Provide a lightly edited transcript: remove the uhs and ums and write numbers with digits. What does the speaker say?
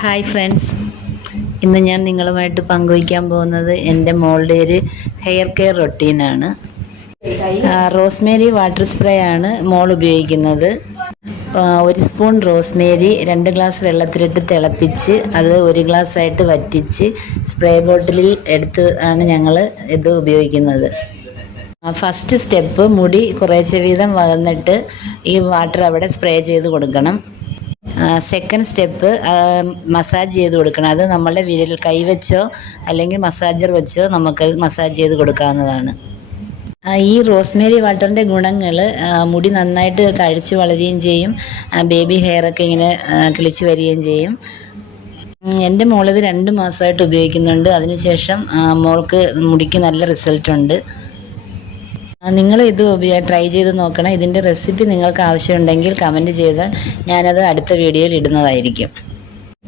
Hi friends, ഇന്ന് ഞാൻ നിങ്ങളുമായിട്ട് പങ്കുവയ്ക്കാൻ പോകുന്നത് എൻ്റെ മോളുടെ ഒരു ഹെയർ കെയർ റൊട്ടീനാണ്. റോസ്മേരി വാട്ടർ സ്പ്രേ ആണ് മോൾ ഉപയോഗിക്കുന്നത്. 1 സ്പൂൺ റോസ്മേരി 2 ഗ്ലാസ് വെള്ളത്തിലിട്ട് തിളപ്പിച്ച് അത് 1 ഗ്ലാസ് ആയിട്ട് വറ്റിച്ച് സ്പ്രേ ബോട്ടിലിൽ എടുത്ത് ആണ് ഞങ്ങൾ ഇത് ഉപയോഗിക്കുന്നത്. ഫസ്റ്റ് സ്റ്റെപ്പ്, മുടി കുറേശ്ശെ വീതം വന്നിട്ട് ഈ വാട്ടർ അവിടെ സ്പ്രേ ചെയ്ത് കൊടുക്കണം. സെക്കൻഡ് സ്റ്റെപ്പ്, മസാജ് ചെയ്ത് കൊടുക്കണം. അത് നമ്മളെ വിരൽ കൈവച്ചോ അല്ലെങ്കിൽ മസാജർ വെച്ചോ നമുക്ക് മസാജ് ചെയ്ത് കൊടുക്കാവുന്നതാണ്. ഈ റോസ്മേരി വാട്ടറിൻ്റെ ഗുണങ്ങൾ, മുടി നന്നായിട്ട് തഴച്ച് വളരുകയും ചെയ്യും, ബേബി ഹെയറൊക്കെ ഇങ്ങനെ കിളിച്ച് വരികയും ചെയ്യും. എൻ്റെ മോളിത് 2 മാസമായിട്ട് ഉപയോഗിക്കുന്നുണ്ട്. അതിനുശേഷം മോൾക്ക് മുടിക്ക് നല്ല റിസൾട്ടുണ്ട്. നിങ്ങൾ ഇത് ട്രൈ ചെയ്ത് നോക്കണം. ഇതിൻ്റെ റെസിപ്പി നിങ്ങൾക്ക് ആവശ്യമുണ്ടെങ്കിൽ കമൻറ്റ് ചെയ്താൽ ഞാനത് അടുത്ത വീഡിയോയിൽ ഇടുന്നതായിരിക്കും.